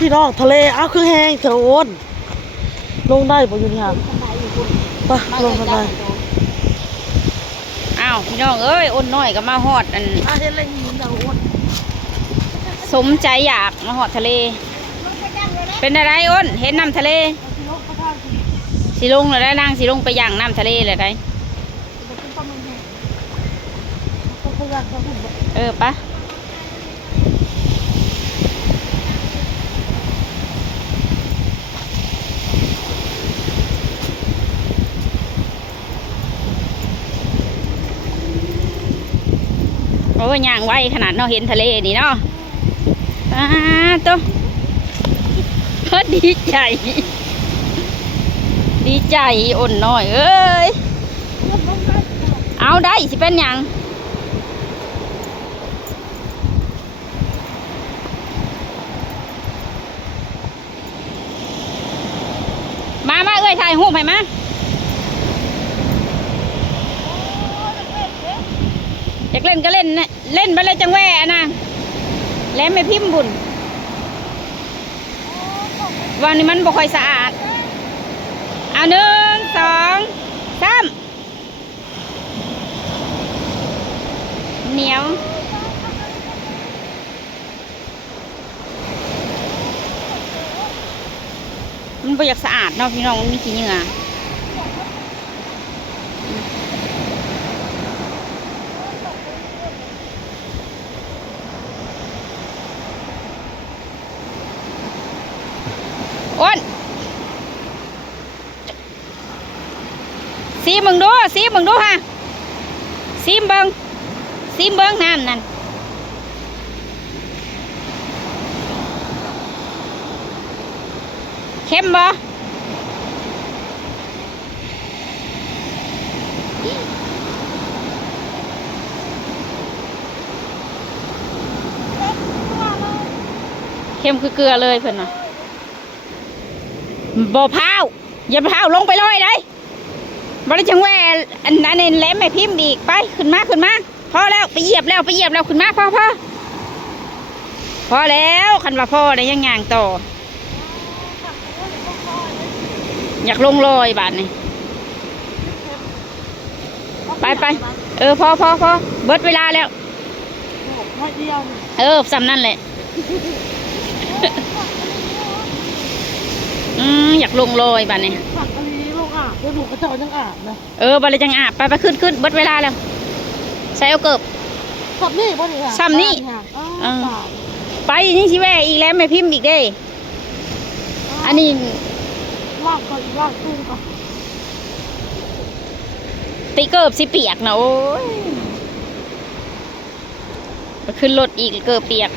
พี่น้องทะเลคือแห้งเถอะโอนลงได้บ่อยู่นี่ฮะไปลงกันได้พี่น้องเอ้ยอ้นน้อยก็มาฮอดอันเห็นอะไรหินนะโอนสมใจอยากมาฮอดทะเลเป็นอะไรอ้นเห็นน้ำทะเลสิลงเลยได้นางสิลงไปย่างน้ำทะเลเลยได้ปะโอ้ยย่างไวขนาดเนาะเห็นทะเลนี่เนาะตัวก็ดีใจอ่นน้อยเอ้ยเอาได้สิเป็นยังมาเอ้ยถ่ายรูปให้มาอยากเล่นก็เล่นเล่นไปเลยจังแหวะนะแล้วไม่พิมพ์บุญวันนี้มันบ่ค่อยสะอาดเอา1 2 3เหนียวมันบ่อยากสะอาดเนาะพี่น้องมันมีขี้เหงื่ออ้นซีมึงดูฮะซีมเบิ้งน้ำนั่นเข้มบ่เข้มคือเกลือเลยเพื่อนน่ะบ่พาวอย่าพาวลงไปเลยได้บริจังแหวอันนั้นแหลมไม่พิมพ์อีกไปขึ้นมาพอแล้วไปเหยียบแล้วขึ้นมาพอแล้วคันว่าพ่อได้ยังต่ออยากลงลอยบาทนี่ไปพอเบิดเวลาแล้วสำนั่นแหละอยากลงลอยบาทนี่เดี๋ยวดูกระจกยังอาบนะบาเลยจังอาบไปขึ้นเบิดเวลาแล้วใส่เอาเกือบซ้ำนี่บ่นี่ค่ะซ้ำนี่ไปนี่ชิแวอีกแล้วไม่พิมพ์อีกได้อันนี้ลากขึ้นก่อนตีเกือบสิเปียกนะโอ้ยไปขึ้นรถอีกเกือบเปียก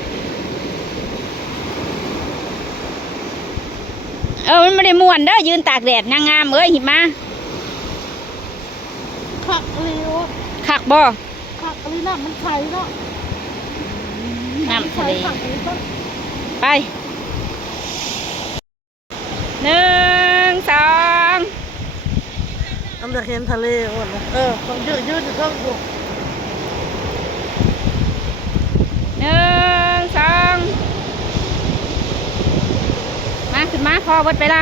มันไม่ได้ม่วนเด้อยืนตากแดดงามหิมะขักเลยขักบ่ขักเลยน้ำมันใสเนาะน้ำทะเลไป1 2น้ำจะเห็นทะเลหมดนะต้องยืดอยู่ข้างบน1 2มาขึ้นมาพอเบิดเวลา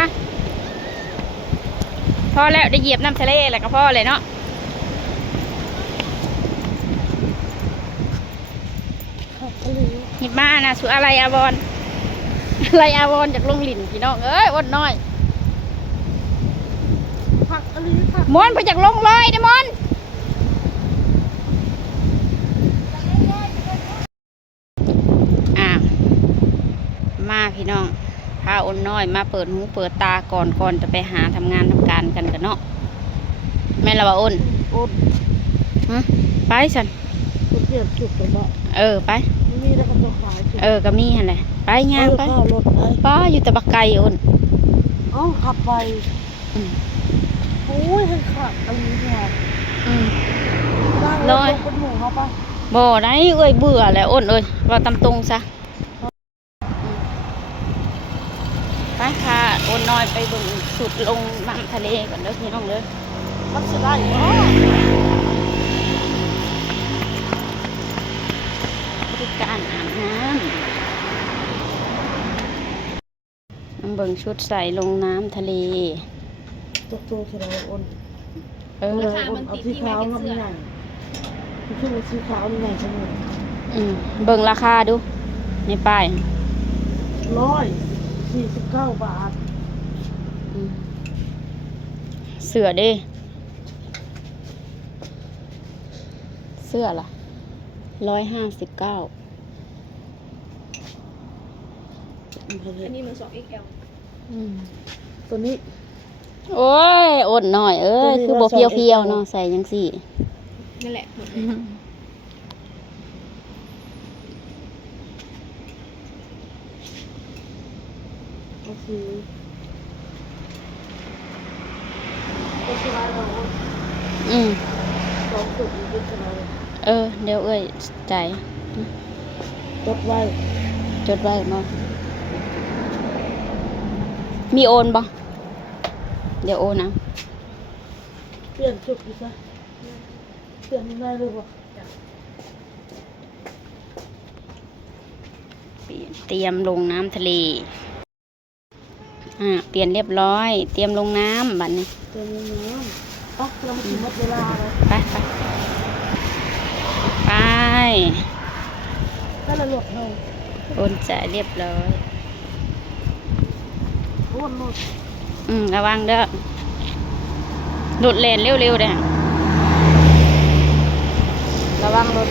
พอแล้วได้เหยียบน้ำทะเลแล้วก็พอเลยเนาะหิบมานะสุอะไรอาวรจากลงหลินพี่น้องอดน้อยมอนไปจากลงลอยนะมอนมาพี่น้องพาอ้นน้อยมาเปิดหูเปิดตาก่อนจะไปหาทำงานทำการกันเนาะแม่เราว่าอ้นไปสันเปลี่ยนจุดกันบ่ไปมีแล้วก็จะขายก็มีอะไรไปงานไปป้าอยู่แต่บักไก่อ้นขับไปโอ้ยให้ขับอันนี้เนี่ยลอยคนหมู่เขาปะบ่ได้เบื่อแล้วอ้นว่าตำตรงซะไปค่ะอ้นน้อยไปเบิ่งสุดลงน้ำทะเลก่อนเด้อพี่น้องเลยมันจะได้บริการอาบน้ำ น้ำเบิ่งชุดใส่ลงน้ำทะเลตกโตเท่าไหร่อ้น เออ เอาสีขาวมันใหญ่คือว่าสีขาวมันใหญ่จังเลย เบิ่งราคาดูในป้าย149 บาท เสื้อเด้เสื้อล่ะ159อันนี้มัน2XL ตัวนี้ โอ้ยอดหน่อยเอ้ยคือบ่เพียวๆเนาะใส่จังซี่ นั่นแหละหมดเลย ก็คืออะไรอ้น2 สุดอีกเป็นอะไร เดี๋ยวเอ้ยใจาย จดไว้ จดไว้เนาะมีโอนบ่เดี๋ยวโอนนะ เปลี่ยนชุดดีซะเปลี่ยนยังไงเลยบ่ เตรียมลงน้ำทะเลเปลี่ยนเรียบร้อยเตรียมลงน้ำบัดนี้ เปลี่ยนยังไงเราไม่ถึงหมดเวลาเลย ไปก็ละหลดเลย โอนจ่ายเรียบร้อย โอนหมด ระวังเด้อหลุดเลนเร็วๆเด้อระวังรถ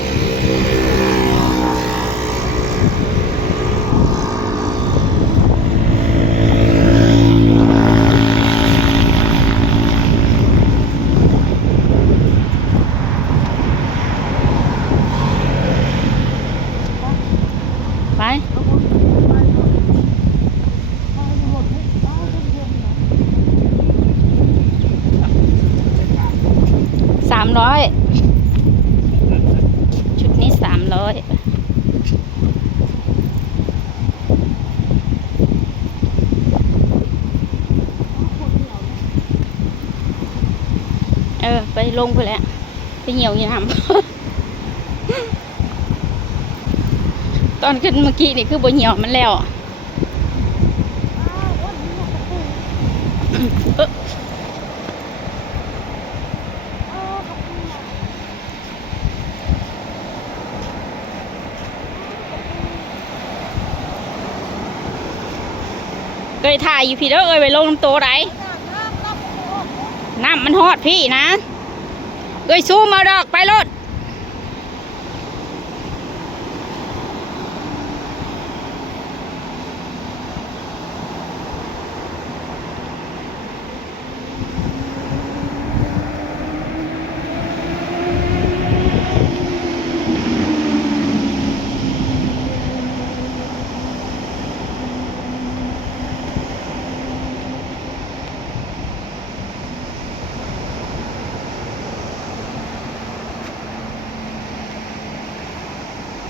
ไป300ชุดนี้300ไปลงไปแล้วไปเหี่ยวน้ำ ตอนขึ้นเมื่อกี้นี่คือบ่เหี่ยวมันแล้วเคยถ่ายอยู่พี่เด้อไปลงน้ำโตไหนน้ำมันฮอดพี่นะซูมเอาดอกไปรถ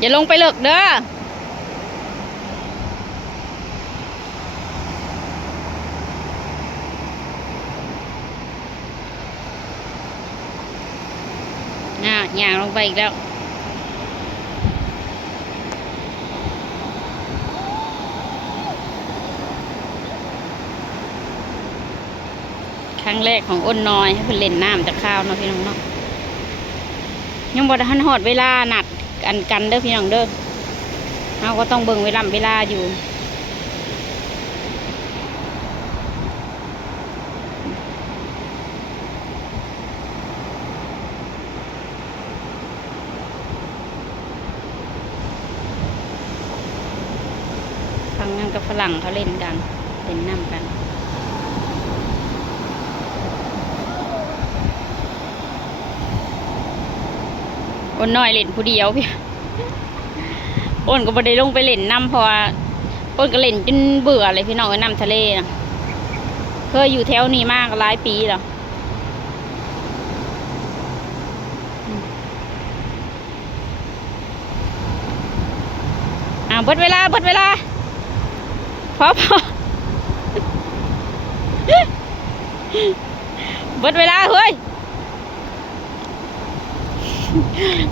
อย่าลงไปเลิกเด้ออย่างลงไปอีกแล้วครั้งแรกของอ้นน้อยให้เพิ่นเล่นน้ำจากข้าวเนาะพี่น้องเนาะยังบ่ทันฮอดเวลานัดกันเด้อพี่น้องเด้อเราก็ต้องเบิ่งเวลาอยู่ฟังงั้นกับฝรั่งเขาเล่นกันเล่นน้ำกันอ้นน้อยเล่นผู้เดียวพี่อ้นก็บ่ได้ลงไปเล่นน้ำเพราะว่าอ้นก็เล่นจนเบื่อเลยพี่น้องน้ำทะเลนะเคยอยู่แถวนี้มากหลายปีแล้วเบิดเวลาพอเบิดเวลาเฮ้ย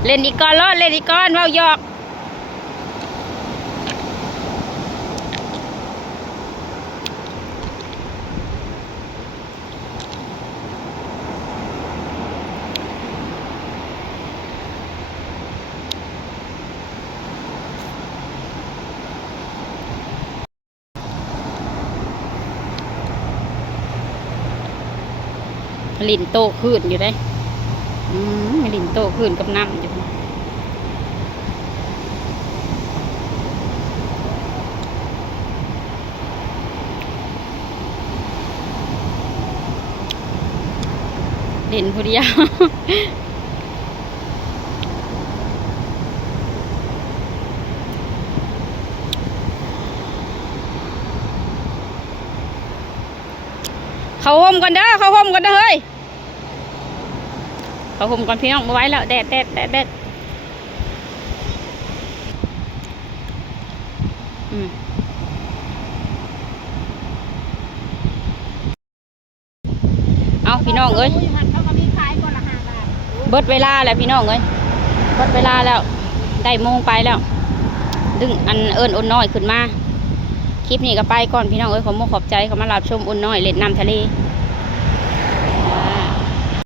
เล่นอีกก้อนรอดเล่นอีกก้อนเว้าหยอก ลินโตขึ้นอยู่ได้ลินโตขึ้นกับน้ำอยู่เล่นผู้เดียวเขาห่มก่อนเด้อเขาห่มก่อนเด้อเฮ้ยเขาห่มก่อนพี่น้องมาไว้แล้วแดดเอาพี่น้องเอ้ยเบิดเวลาแล้วพี่น้องเอ้ยเบิดเวลาแล้วได้โมงไปแล้วดึงอันเอิญอุ่นน้อยขึ้นมาคลิปนี้ก็ไปก่อนพี่น้องเอ้ยขอขอบใจเขามารับชมอุ่นน้อยเล่นน้ำทะเล